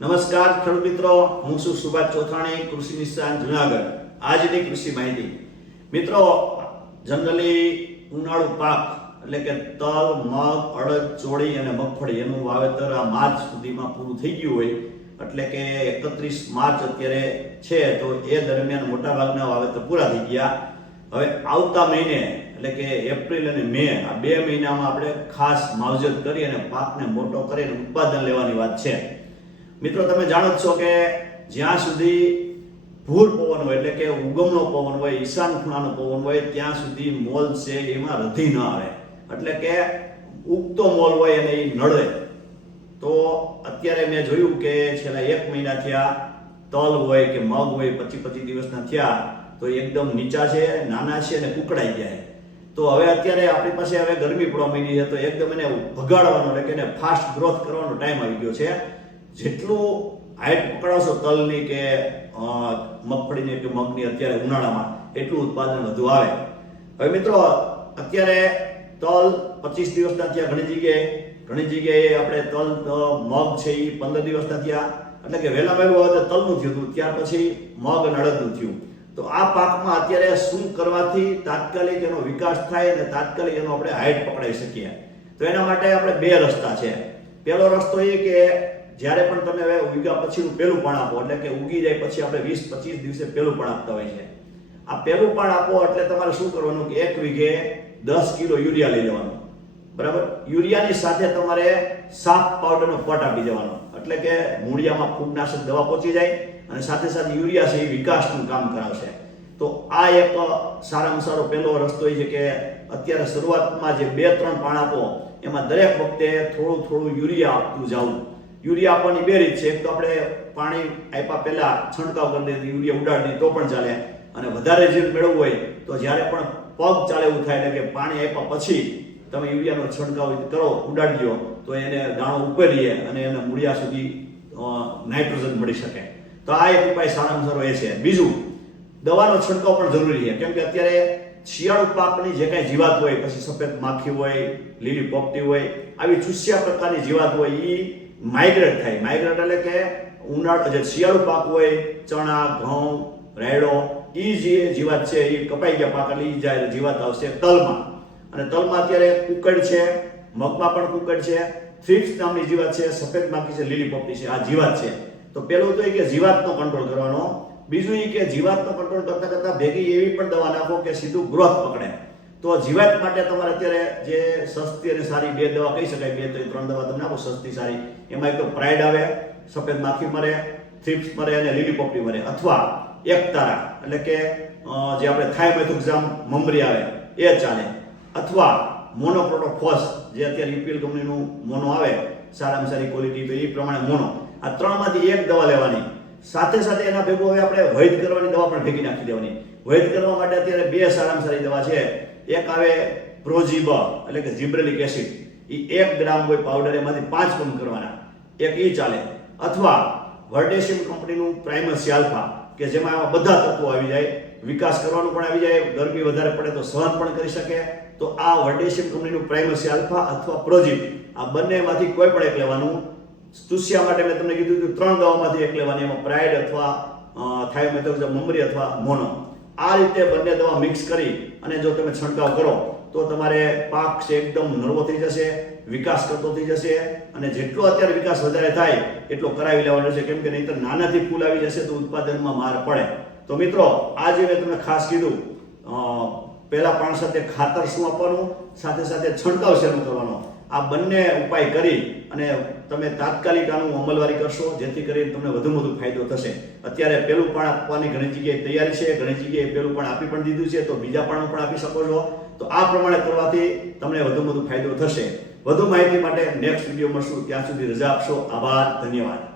નમસ્કાર ખેડૂત મિત્રો, હું છું સુભાષ ચોથાણી, કૃષિ નિષ્ણાત જુનાગઢ. આજની કૃષિ માહિતી. મિત્રો, જનરલી ઉનાળુ પાક, એટલે કે તલ, મગ, અડદ, ચોળી અને મગફળી, એનું વાવેતર આ માર્ચ સુધીમાં પૂરું થઈ ગયું હોય, એટલે કે એકત્રીસ માર્ચ અત્યારે છે, તો એ દરમિયાન મોટાભાગના વાવેતર પૂરા થઈ ગયા. હવે આવતા મહિને, એટલે કે એપ્રિલ અને મે, આ બે મહિનામાં આપણે ખાસ માવજત કરી અને પાકને મોટો કરીને ઉત્પાદન લેવાની વાત છે. મિત્રો, તમે જાણો છો કે જ્યાં સુધી ભૂર પવન હોય, એટલે કે ઉગમનો પવન હોય, ઈશાન ખૂણાનો પવન હોય, ત્યાં સુધી મોલ છે એમાં રધી ન આવે. એટલે કે ઉગતો મોલ હોય અને એ નડે. તો અત્યારે મેં જોયું કે છેલ્લા એક મહિના થયા તલ હોય કે મગ હોય પચીસ પચીસ દિવસના થયા, તો એકદમ નીચા છે, નાના છે અને કુકડાઈ જાય તો હવે અત્યારે આપણી પાસે હવે ગરમી પડવા માંડી છે, તો એકદમ એને ભગાડવાનો, એટલે કે એને ફાસ્ટ ગ્રોથ કરવાનો ટાઈમ આવી ગયો છે. જેટલું હાઈટ પકડાવશો તલની કે મગફળીની કે મગની અત્યારે ઉનાળામાં એટલું ઉત્પાદન વધુ આવે. હવે મિત્રો, અત્યારે તલ પચીસ દિવસના થયા ઘણી જગ્યાએ. ઘણી જગ્યાએ આપણે તલ મગ છે એ પંદર દિવસના થયા. એટલે કે વહેલા વહેલું હવે તલનું થયું હતું, ત્યાર પછી મગ અને અડદનું થયું. તો આ પાકમાં અત્યારે શું કરવાથી તાત્કાલિક એનો વિકાસ થાય અને તાત્કાલિક એનો આપણે હાઈટ પકડાઈ શકીએ. તો એના માટે આપણે બે રસ્તા છે. પહેલો રસ્તો એ કે જ્યારે પણ તમે હવે ઉગ્યા પછીનું પહેલું પણ આપો, એટલે કે ઉગી જાય પછી આપણે વીસ પચીસ દિવસે પહેલું પણ આપતા હોય છે. આ પહેલું પણ આપો એટલે તમારે શું કરવાનું કે એક વીઘે દસ કિલો યુરિયા લઈ લેવાનું. બરાબર? યુરિયાની સાથે તમારે સાફ પાવડરનો ફટ આપી દેવાનો. એટલે કે મૂળિયામાં ફૂગનાશક દવા પહોંચી જાય અને સાથે સાથે યુરિયા છે એ વિકાસનું કામ કરાવશે. તો આ એક સારામાં સારો પહેલો રસ્તો એ છે કે અત્યારે શરૂઆતમાં જે બે ત્રણ પાણ આપો, એમાં દરેક વખતે થોડું થોડું યુરિયા આપતું જવું. યુરિયા આપવાની બે રીત છે. એક તો આપણે પાણી આપ્યા પહેલા છંટકાવ કરી દઈએ યુરિયા ઉડાડી દઈએ તો પણ ચાલે. અને વધારે જે મેળવવું હોય તો જ્યારે પણ પગ ચાલે એવું થાય એટલે કે પાણી આપ્યા પછી તમે યુરિયાનો છંટકાવ કરો, ઉડાડી દો, તો એને દાણો ઉપરીએ અને એને મૂળિયા સુધી નાઇટ્રોજન મળી શકે. તો આ એક ઉપાય સારામાં સારો એ છે. બીજું, દવાનો છંટકાવ પણ જરૂરી છે. કેમ કે અત્યારે શિયાળુ પાકની જે કાંઈ જીવાત હોય, પછી સફેદ માખી હોય, લીલી પોપટી હોય, આવી ચૂસ્યા પ્રકારની જીવાત હોય એ માઇગ્રેટ થાય. માઇગ્રેટ એટલે કે ઉનાળો જે શિયાળુ પાક હોય, ચણા, ઘઉં રાયડો એ જે જીવાત છે એ કપાઈ ગયા પાક એટલે એ જાય, જીવાત આવશે તલમાં. અને તલમાં અત્યારે કુકડ છે, મગમાં પણ કુકડ છે, થ્રિપ્સ નામની જીવાત છે, સફેદ માખી છે, લીલી પોપટી છે, આ જીવાત છે. તો પેલું તો એ કે જીવાતનો કંટ્રોલ કરવાનો. બીજું એ કે જીવાતનો કંટ્રોલ કરતાં કરતાં ભેગી એવી પણ દવા નાખો કે સીધું ગ્રોથ પકડે. તો જીવાત માટે તમારે અત્યારે જે સસ્તી અને સારી બે દવા કહી શકાય, બે તો ત્રણ દવા તમને આપો, સસ્તી, સારી. એમાં એક તો પ્રાઇડ આવે, સફેદ માખી મરે થ્રિપ્સ મરે અને લીલી પોપડી મરે, અથવા એક તારા, એટલે કે જે આપણે થાઇમેથોક્ઝામ મમરી આવે, એ ચાલે. અથવા મોનોપ્રોટોફોસ જે અત્યારે યુપીએલ કંપનીનું મોનો આવે, સારામાં સારી ક્વોલિટી એ પ્રમાણે મોનો આ ત્રણમાંથી એક દવા લેવાની. સાથે સાથે એના ભેગું હવે આપણે વૈદ કરવાની દવા પણ ભેગી નાખી દેવાની. વૈદ કરવા માટે અત્યારે બે સારામાં સારી દવા છે. એક આવે પ્રોજીબ, એટલે કે જીબ્રેલિક એસિડ. એ એક ગ્રામ હોય પાવડર એમાંથી પાંચ પંપ કરવાના. એક એ ચાલે. અથવા વર્ડેશિયમ કંપનીનું પ્રાઇમસી આલ્ફા કે જેમાં આમાં બધા તત્વો આવી જાય. વિકાસ કરવાનું પણ આવી જાય. ગરમી વધારે પડે તો સહન પણ કરી શકે. તો આ વર્ડેશિયમ કંપનીનું પ્રાઇમસી આલ્ફા અથવા પ્રોજીબ, આ બંનેમાંથી કોઈ પણ એક લેવાનું. ચૂસ્યા માટે મેં તમને કીધું હતું, ત્રણ દવામાંથી એક લેવાની. એમાં પ્રાઇડ અથવા થાયોમેથોક્ઝમ મમરી અથવા મોનો આ રીતે બંને દવા મિક્સ કરી અને જો તમે છંટકાવ કરો, તો તમારે પાક છે એકદમ નરવો થઈ જશે, વિકાસ કરતો થઈ જશે અને જેટલો અત્યારે વિકાસ વધારે થાય, એટલો કરાવી લેવાનો છે. કેમ કે નહીંતર નાનાથી ફૂલ આવી જશે તો ઉત્પાદનમાં માર પડે. તો મિત્રો આજે મેં તમને ખાસ કીધું પહેલા પાણ સાથે ખાતર શું આપવાનું, સાથે સાથે છંટકાવ શેનું કરવાનો. આ બંને ઉપાય કરી અને તમે તાત્કાલિક આનું અમલવારી કરશો, જેથી કરીને તમને વધુ વધુ ફાયદો થશે. અત્યારે પેલું પણ આપવાની ઘણી જગ્યાએ તૈયારી છે, ઘણી જગ્યાએ પેલું પણ આપી પણ દીધું છે, તો બીજા પણ પણ આપી શકો છો. તો આ પ્રમાણે કરવાથી તમને વધુ વધુ ફાયદો થશે. વધુ માહિતી માટે નેક્સ્ટ વીડિયો મળશું. ત્યાં સુધી રજા આપશો. આભાર. ધન્યવાદ.